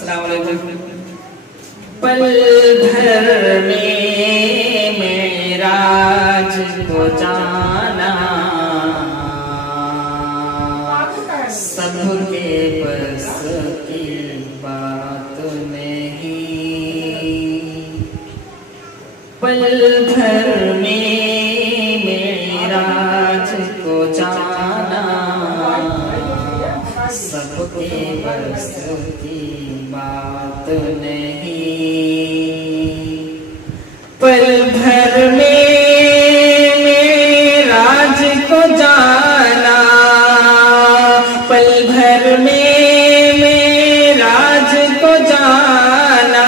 अस्सलाम वालेकुम। पल भर में मेराज को जाना, सबके बस की बात नहीं। पल भर में मेराज को जाना, सबके बस की बात नहीं। पल भर में मेराज को जाना, पल भर में मेराज को जाना,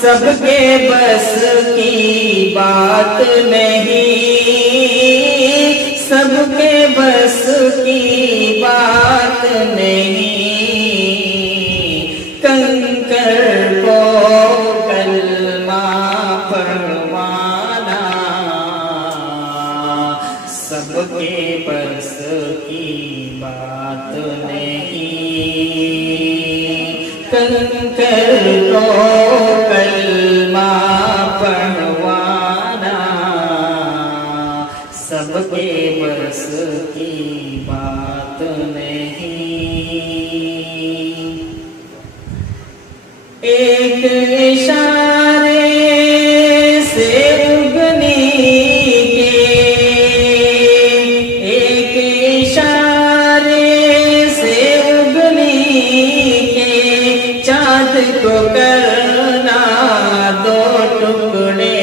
सबके बस की बात नहीं, सबके बस की बात नहीं। कंकर को कलमा पढ़वाना, सबके बस की बात नहीं। कंकर को कलमा पढ़वाना, सबके बस की बात नहीं। एक इशारे से उगने के, एक इशारे से उगने के, चाँद को करना दो टुकड़े,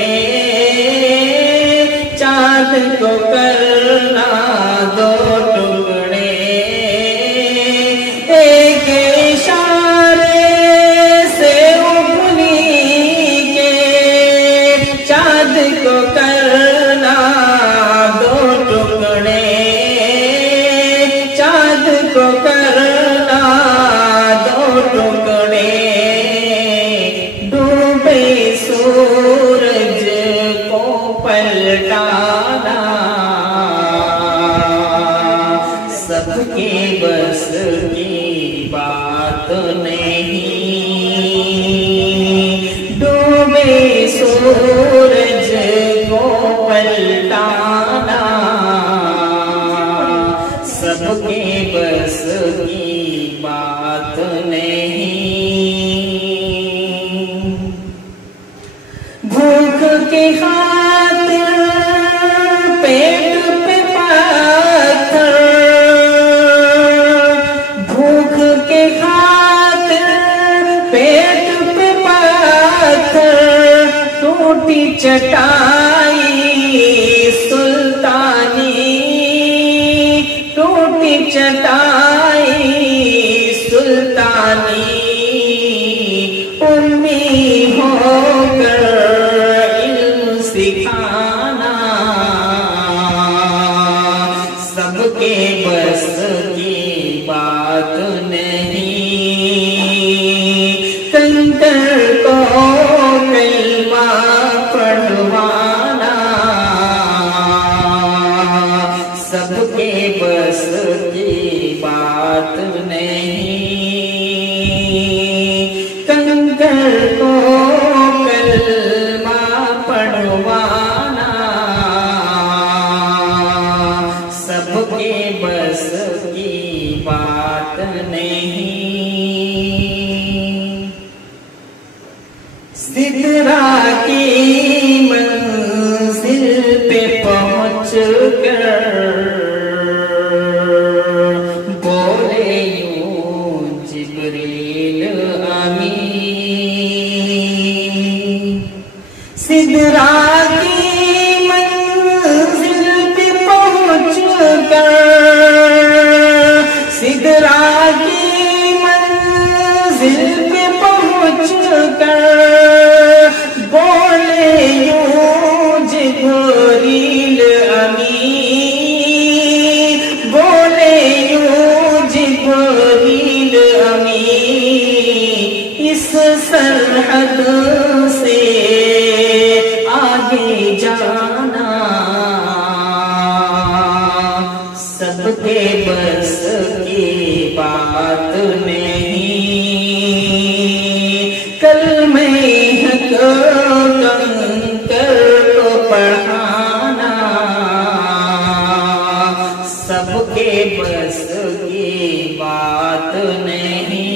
चाँद को करना दो टुकड़े। एक इशारे से उगने के, चाँद को करना दो टुकड़े, चाँद को करना दो टुकड़े। डूबे सूरज को पलटाना, सबके बस की बात नहीं। डूबे सूरज को पलटाना, सबके बस की बात नहीं। भूख के खातिर पेट पे पत्थर, भूख के खातिर पेट पे पत्थर, टूटी चटाई सुल्तानी, टूटी चटाई सुल्तानी। उम्मी होकर इल्म सिखाना, सबके बस की बात नहीं। कंकर को कलमा पढ़वाना, सबके बस की बात नहीं। कंकर को कलमा पढ़वाना, सबके बस की बात नहीं। सिदरा की मंजिल पे पहुँच कर बोले यूं जिब्रील अमीन। सिदरा की मंजिल पे पहुँच कर, सिदरा की मंजिल पे पहुँच कर बोले यूं जिब्रील अमीन, बोले यूं जिब्रील अमीन। इस सरहद से आगे जाना, सबके बस की बात नहीं। कंकर को पढ़ाना सबके बस की बात नहीं,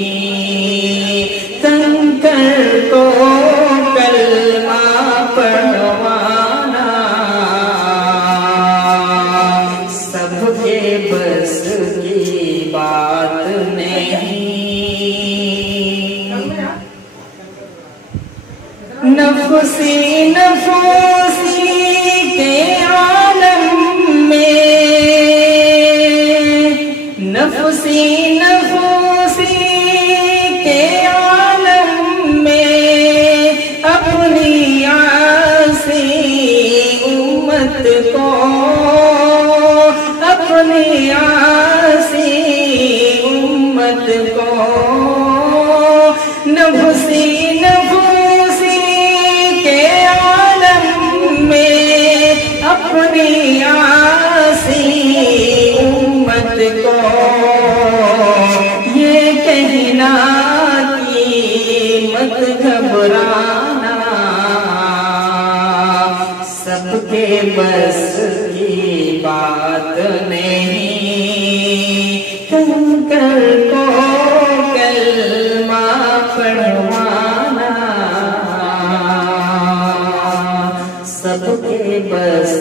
कंकर को कलमा पढ़वाना सबके बस की बात नहीं। नफसी नफसी के आलम में, नफसी नफसी के आलम में अपनी आसी उम्मत को, अपनी आसी उम्मत को नफसी नफसी के आलम में अपनी आसी उम्मत को ये कहना कि मत घबराना सबके बस की बात नहीं, कंकर को कलमा पढ़वाना सबके बस